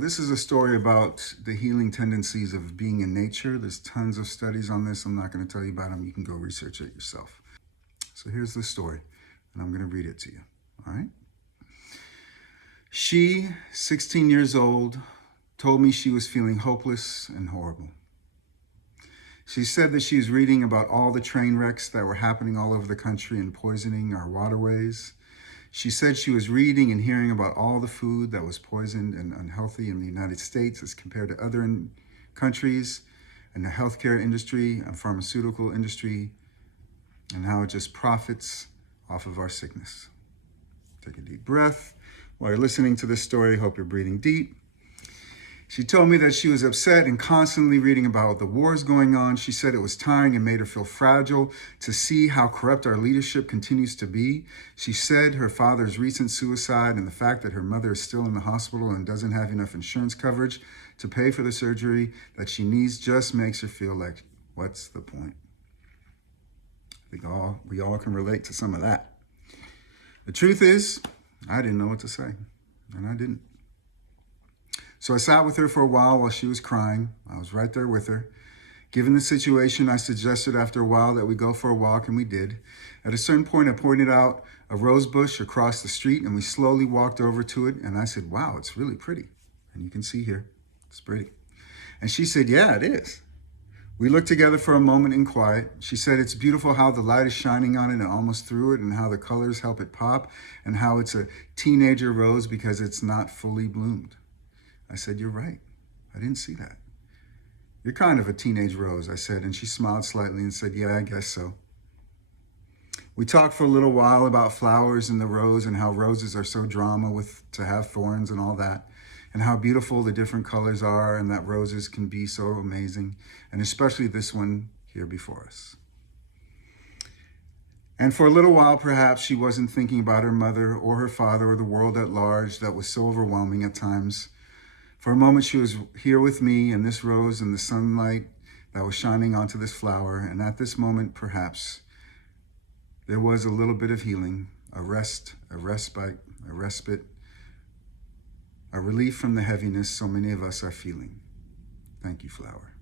This is a story about the healing tendencies of being in nature. There's tons of studies on this. I'm not going to tell you about them. You can go research it yourself. So here's the story, and I'm going to read it to you. All right? She, 16 years old, told me she was feeling hopeless and horrible. She said that she was reading about all the train wrecks that were happening all over the country and poisoning our waterways. She said she was reading and hearing about all the food that was poisoned and unhealthy in the United States as compared to other countries, and the healthcare industry and pharmaceutical industry, and how it just profits off of our sickness. Take a deep breath. While you're listening to this story, hope you're breathing deep. She told me that she was upset and constantly reading about the wars going on. She said it was tiring and made her feel fragile to see how corrupt our leadership continues to be. She said her father's recent suicide and the fact that her mother is still in the hospital and doesn't have enough insurance coverage to pay for the surgery that she needs just makes her feel like, what's the point? I think we all can relate to some of that. The truth is, I didn't know what to say, and I didn't. So I sat with her for a while she was crying. I was right there with her. Given the situation, I suggested after a while that we go for a walk, and we did. At a certain point, I pointed out a rose bush across the street, and we slowly walked over to it, and I said, wow, it's really pretty. And you can see here, it's pretty. And she said, yeah, it is. We looked together for a moment in quiet. She said it's beautiful how the light is shining on it and almost through it, and how the colors help it pop, and how it's a teenager rose because it's not fully bloomed. I said, you're right. I didn't see that. You're kind of a teenage rose, I said, and she smiled slightly and said, yeah, I guess so. We talked for a little while about flowers and the rose and how roses are so drama to have thorns and all that, and how beautiful the different colors are and that roses can be so amazing, and especially this one here before us. And for a little while, perhaps she wasn't thinking about her mother or her father or the world at large that was so overwhelming at times. For a moment, she was here with me and this rose and the sunlight that was shining onto this flower. And at this moment, perhaps, there was a little bit of healing, a rest, a respite, a relief from the heaviness so many of us are feeling. Thank you, flower.